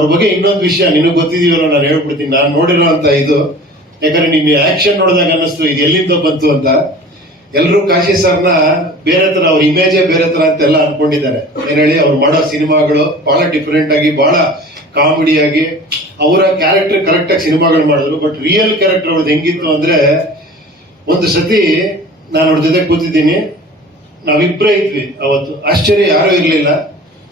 ಅವ್ರ ಬಗ್ಗೆ ಇನ್ನೊಂದು ವಿಷಯ ನಿನಗೆ ಗೊತ್ತಿದೀವಲ್ಲ, ನಾನು ಹೇಳ್ಬಿಡ್ತೀನಿ. ನಾನು ನೋಡಿರೋ ಅಂತ ಇದು, ಯಾಕಂದ್ರೆ ನೀನು ಆಕ್ಷನ್ ನೋಡಿದಾಗ ಅನ್ನಿಸ್ತು ಇದು ಎಲ್ಲಿಂದ ಬಂತು ಅಂತ. ಎಲ್ಲರೂ ಕಾಶಿ ಸರ್ನ ಬೇರೆ ತರ, ಅವ್ರ ಇಮೇಜೇ ಬೇರೆ ತರ ಅಂತೆಲ್ಲ ಅನ್ಕೊಂಡಿದ್ದಾರೆ. ಏನ್ ಹೇಳಿ, ಅವ್ರು ಮಾಡೋ ಸಿನಿಮಾಗಳು ಬಹಳ ಡಿಫ್ರೆಂಟ್ ಆಗಿ, ಬಹಳ ಕಾಮಿಡಿಯಾಗಿ ಅವರ ಕ್ಯಾರೆಕ್ಟರ್ ಕರೆಕ್ಟ್ ಆಗಿ ಸಿನಿಮಾಗಳು ಮಾಡಿದ್ರು. ಬಟ್ ರಿಯಲ್ ಕ್ಯಾರೆಕ್ಟರ್ ಅವ್ರದ್ದು ಹೆಂಗಿತ್ತು ಅಂದ್ರೆ, ಒಂದು ಸತಿ ನಾನು ಅವ್ರ ಜೊತೆ ಕೂತಿದ್ದೀನಿ, ನಾವಿಬ್ಬರೇ ಇದ್ವಿ ಅವತ್ತು. ಆಶ್ಚರ್ಯ, ಯಾರೂ ಇರ್ಲಿಲ್ಲ.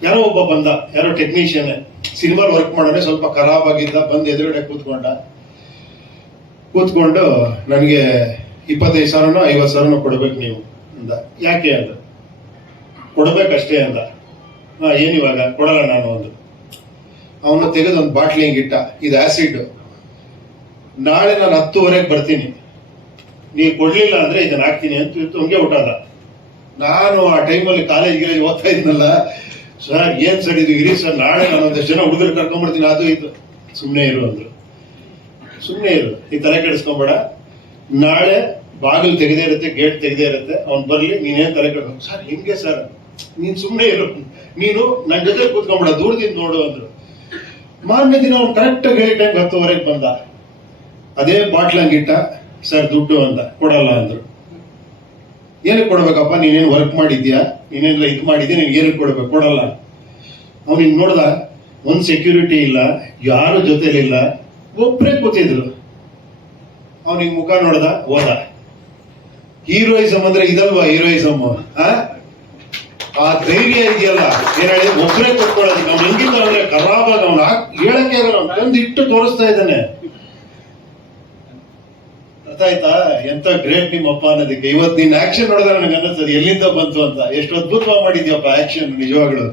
ಯಾರೋ ಒಬ್ಬ ಬಂದ, ಯಾರೋ ಟೆಕ್ನಿಷಿಯನ್, ಸಿನಿಮಾ ವರ್ಕ್ ಮಾಡೋಣ, ಸ್ವಲ್ಪ ಖರಾಬ್ ಆಗಿದ್ದ. ಬಂದು ಎದುರುಗಡೆ ಕೂತ್ಕೊಂಡು ನನಗೆ 25,000 50,000 ಕೊಡ್ಬೇಕು ನೀವು ಅಂದ. ಯಾಕೆ ಅಂದ. ಕೊಡ್ಬೇಕಷ್ಟೇ ಅಂದ. ಏನಿವಾಗ ಕೊಡಲ್ಲ ನಾನು ಅಂದು. ಅವನು ತೆಗೆದು ಒಂದು ಬಾಟ್ಲಿ ಹಿಂಗಿಟ್ಟ, ಇದು ಆಸಿಡ್, ನಾಳೆ ನಾನು 10:30 ಬರ್ತೀನಿ, ನೀವು ಕೊಡ್ಲಿಲ್ಲ ಅಂದ್ರೆ ಇದನ್ನ ಹಾಕ್ತೀನಿ ಅಂತ ಹಂಗೆ ಹುಟ್ಟಾದ. ನಾನು ಆ ಟೈಮಲ್ಲಿ ಕಾಲೇಜ್ಗೆ ಓದ್ತಾ ಇದ್ನಲ್ಲ, ಸರ್ ಏನ್ ಸರ್ ಇದು, ಇರಿ ಸರ್, ನಾಳೆ ನಾನು ಒಂದಷ್ಟು ಜನ ಹುಡುಗರು ಕರ್ಕೊಂಡ್ಬಿಡ್ತೀನಿ, ಅದು ಇದು. ಸುಮ್ಮನೆ ಇರು ಅಂದ್ರು. ಸುಮ್ಮನೆ ಇರು, ಈ ತಲೆ ಕೆಡಿಸ್ಕೊಂಬೇಡ, ನಾಳೆ ಬಾಗಿಲು ತೆಗೆದೇ ಇರುತ್ತೆ, ಗೇಟ್ ತೆಗೆದೇ ಇರುತ್ತೆ, ಅವ್ನು ಬರ್ಲಿ, ನೀನೇನ್ ತಲೆ ಕೆಡ್ಕೊಂಡು. ಸರ್ ಹಿಂಗೆ ಸರ್, ನೀನ್ ಸುಮ್ಮನೆ ಇರು, ನೀನು ನನ್ನ ಜೊತೆ ಕೂತ್ಕೊಂಬೇಡ, ದೂರದಿಂದ ನೋಡು ಅಂದ್ರು. ಮಾರನೇ ದಿನ ಅವ್ನು ಕರೆಕ್ಟ್ ಆಗಿ ಹೇಳಿ ಟೈಮ್ 10:00 ಬಂದ. ಅದೇ ಬಾಟ್ಲಂಗಿಟ್ಟ, ಸರ್ ದುಡ್ಡು ಅಂದ. ಕೊಡಲ್ಲ ಅಂದ್ರು. ಏನಕ್ಕೆ ಕೊಡ್ಬೇಕಪ್ಪ, ನೀನೇನು ವರ್ಕ್ ಮಾಡಿದ್ಯಾ, ನೀನೇನೆಲ್ಲ ಇದು ಮಾಡಿದ್ಯಾ, ನೀನ್ ಏನಕ್ಕೆ ಕೊಡ್ಬೇಕು, ಕೊಡಲ್ಲ. ಅವ್ನು ಹಿಂಗ್ ನೋಡ್ದ, ಒಂದ್ ಸೆಕ್ಯೂರಿಟಿ ಇಲ್ಲ, ಯಾರು ಜೊತೆಲಿಲ್ಲ, ಒಬ್ಬರೇ ಕೂತಿದ್ರು. ಅವ್ನಿಗೆ ಮುಖ ನೋಡ್ದ, ಹೋದ. ಹೀರೋಯಿಸಮ್ ಅಂದ್ರೆ ಇದಲ್ವಾ ಹೀರೋಯಿಸಮ್? ಆ ಧೈರ್ಯ ಇದೆಯಲ್ಲ, ಏನ್ ಹೇಳಿ, ಒಬ್ಬರೇ ಕೊಟ್ಕೊಳ್ಳೋದಕ್ಕೆ. ಅವ್ನು ಹೆಂಗಿದ್ದ ಅಂದ್ರೆ ಖರಾಬಾಗ, ಅವ್ನು ಹೇಳಕ್ಕೆ ಆಗಲ್ಲ, ತಂದು ಇಟ್ಟು ತೋರಿಸ್ತಾ ಇದ್ದಾನೆ. ಅರ್ಥ ಆಯ್ತಾ? ಎಂತ ಗ್ರೇಟ್ ನಿಮ್ಮಪ್ಪ ಅನ್ನೋದಕ್ಕೆ. ಇವತ್ತು ನಿನ್ನ ಆಕ್ಷನ್ ನೋಡಿದ್ರೆ ನನಗೆ ಅನ್ನಿಸ್ತದೆ ಎಲ್ಲಿಂದ ಬಂತು ಅಂತ. ಎಷ್ಟು ಅದ್ಭುತವಾಗಿ ಮಾಡಿದ್ಯಪ್ಪ ಆಕ್ಷನ್, ನಿಜವಾಗ್ಲು.